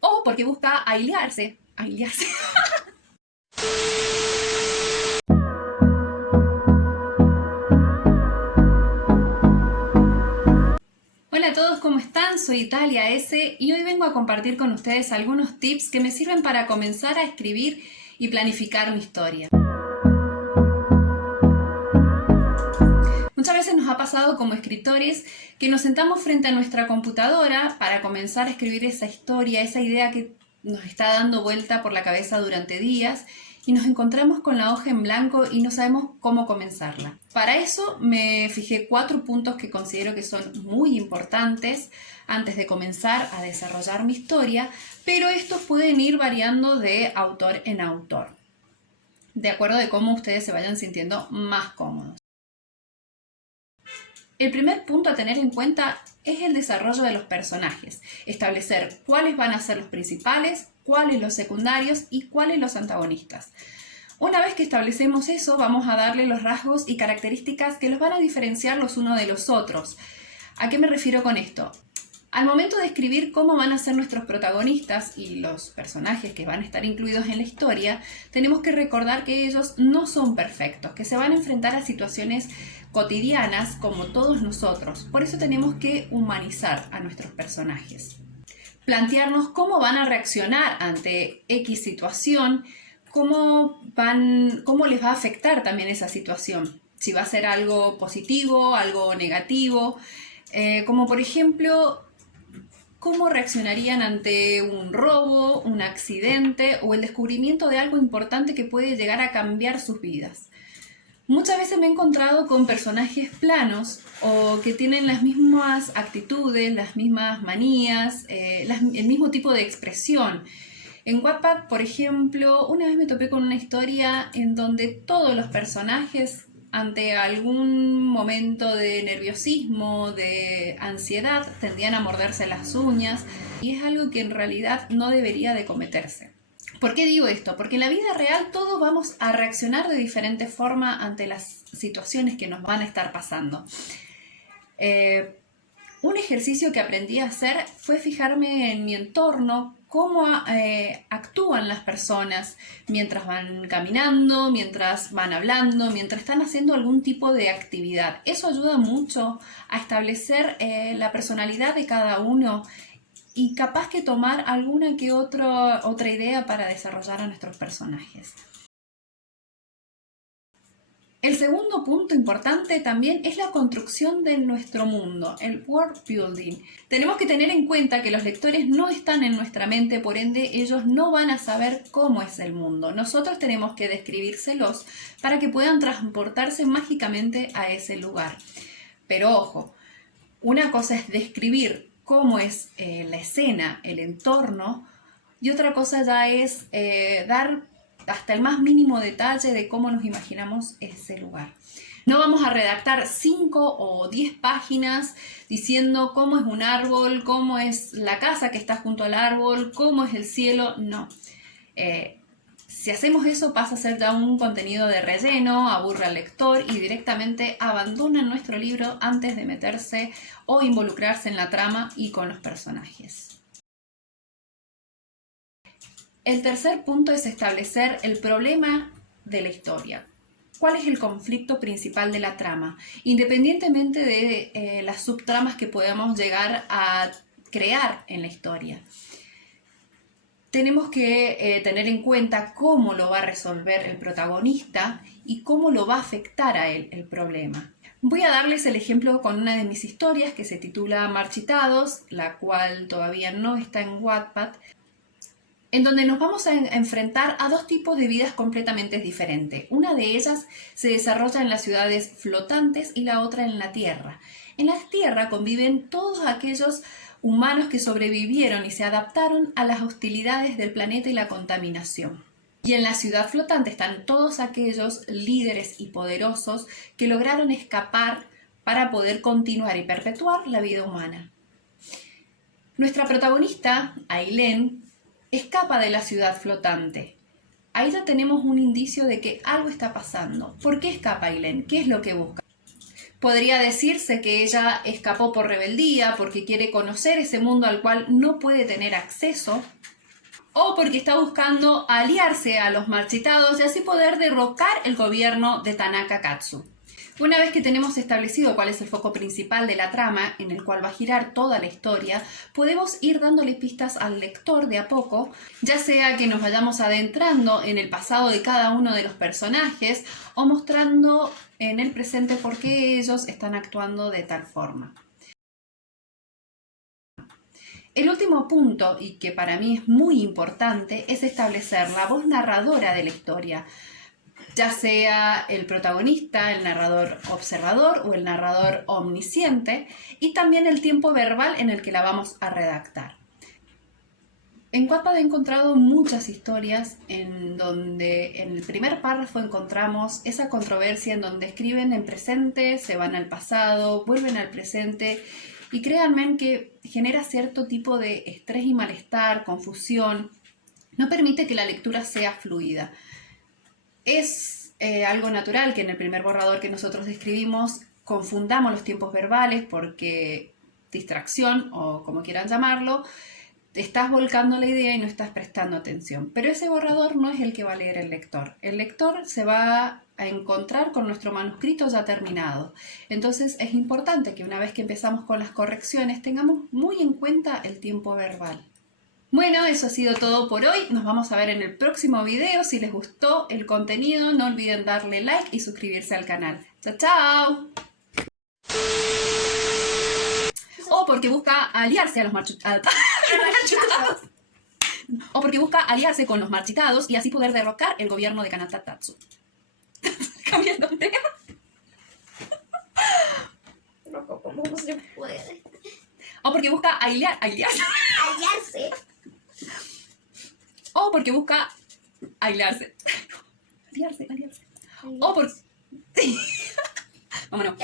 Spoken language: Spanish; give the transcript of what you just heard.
O porque busca ailearse. Hola a todos, ¿cómo están? Soy Italia S y hoy vengo a compartir con ustedes algunos tips que me sirven para comenzar a escribir y planificar mi historia. Muchas veces nos ha pasado como escritores que nos sentamos frente a nuestra computadora para comenzar a escribir esa historia, esa idea que nos está dando vuelta por la cabeza durante días y nos encontramos con la hoja en blanco y no sabemos cómo comenzarla. Para eso me fijé 4 puntos que considero que son muy importantes antes de comenzar a desarrollar mi historia, pero estos pueden ir variando de autor en autor, de acuerdo de cómo ustedes se vayan sintiendo más cómodos. El primer punto a tener en cuenta es el desarrollo de los personajes, establecer cuáles van a ser los principales, cuáles los secundarios y cuáles los antagonistas. Una vez que establecemos eso, vamos a darle los rasgos y características que los van a diferenciar los unos de los otros. ¿A qué me refiero con esto? Al momento de escribir cómo van a ser nuestros protagonistas y los personajes que van a estar incluidos en la historia, tenemos que recordar que ellos no son perfectos, que se van a enfrentar a situaciones cotidianas como todos nosotros. Por eso tenemos que humanizar a nuestros personajes. Plantearnos cómo van a reaccionar ante X situación, cómo les va a afectar también esa situación. Si va a ser algo positivo, algo negativo, como por ejemplo, cómo reaccionarían ante un robo, un accidente o el descubrimiento de algo importante que puede llegar a cambiar sus vidas. Muchas veces me he encontrado con personajes planos o que tienen las mismas actitudes, las mismas manías, el mismo tipo de expresión. En Wattpad, por ejemplo, una vez me topé con una historia en donde todos los personajes, ante algún momento de nerviosismo, de ansiedad, tendían a morderse las uñas, y es algo que en realidad no debería de cometerse. ¿Por qué digo esto? Porque en la vida real todos vamos a reaccionar de diferente forma ante las situaciones que nos van a estar pasando. Un ejercicio que aprendí a hacer fue fijarme en mi entorno, cómo actúan las personas mientras van caminando, mientras van hablando, mientras están haciendo algún tipo de actividad. Eso ayuda mucho a establecer la personalidad de cada uno y capaz que tomar alguna que otra idea para desarrollar a nuestros personajes. El segundo punto importante también es la construcción de nuestro mundo, el world building. Tenemos que tener en cuenta que los lectores no están en nuestra mente, por ende ellos no van a saber cómo es el mundo. Nosotros tenemos que describírselos para que puedan transportarse mágicamente a ese lugar. Pero ojo, una cosa es describir cómo es la escena, el entorno, y otra cosa ya es dar hasta el más mínimo detalle de cómo nos imaginamos ese lugar. No vamos a redactar 5 o 10 páginas diciendo cómo es un árbol, cómo es la casa que está junto al árbol, cómo es el cielo, no. Si hacemos eso pasa a ser ya un contenido de relleno, aburre al lector y directamente abandona nuestro libro antes de meterse o involucrarse en la trama y con los personajes. El tercer punto es establecer el problema de la historia. ¿Cuál es el conflicto principal de la trama? Independientemente de las subtramas que podamos llegar a crear en la historia. Tenemos que tener en cuenta cómo lo va a resolver el protagonista y cómo lo va a afectar a él el problema. Voy a darles el ejemplo con una de mis historias que se titula Marchitados, la cual todavía no está en Wattpad, en donde nos vamos a enfrentar a 2 tipos de vidas completamente diferentes. Una de ellas se desarrolla en las ciudades flotantes y la otra en la Tierra. En la Tierra conviven todos aquellos humanos que sobrevivieron y se adaptaron a las hostilidades del planeta y la contaminación. Y en la ciudad flotante están todos aquellos líderes y poderosos que lograron escapar para poder continuar y perpetuar la vida humana. Nuestra protagonista, Ailén, escapa de la ciudad flotante. Ahí ya tenemos un indicio de que algo está pasando. ¿Por qué escapa Ailén? ¿Qué es lo que busca? Podría decirse que ella escapó por rebeldía, porque quiere conocer ese mundo al cual no puede tener acceso, o porque está buscando aliarse a los marchitados y así poder derrocar el gobierno de Tanaka Katsu. Una vez que tenemos establecido cuál es el foco principal de la trama, en el cual va a girar toda la historia, podemos ir dándole pistas al lector de a poco, ya sea que nos vayamos adentrando en el pasado de cada uno de los personajes o mostrando en el presente por qué ellos están actuando de tal forma. El último punto, y que para mí es muy importante, es establecer la voz narradora de la historia, ya sea el protagonista, el narrador observador o el narrador omnisciente, y también el tiempo verbal en el que la vamos a redactar. En Wattpad he encontrado muchas historias en donde en el primer párrafo encontramos esa controversia en donde escriben en presente, se van al pasado, vuelven al presente, y créanme que genera cierto tipo de estrés y malestar, confusión, no permite que la lectura sea fluida. Es algo natural que en el primer borrador que nosotros escribimos confundamos los tiempos verbales porque distracción, o como quieran llamarlo, te estás volcando la idea y no estás prestando atención. Pero ese borrador no es el que va a leer el lector. El lector se va a encontrar con nuestro manuscrito ya terminado. Entonces es importante que una vez que empezamos con las correcciones tengamos muy en cuenta el tiempo verbal. Bueno, eso ha sido todo por hoy. Nos vamos a ver en el próximo video. Si les gustó el contenido, no olviden darle like y suscribirse al canal. ¡Chao, chao! O porque busca aliarse a los marchitados. O porque busca aliarse con los marchitados y así poder derrocar el gobierno de Tanaka Katsu. Cambiando de tema. No, ¿cómo se puede? O porque busca aliarse. Aliarse. O porque busca aliarse. Aliarse. O por... Vámonos.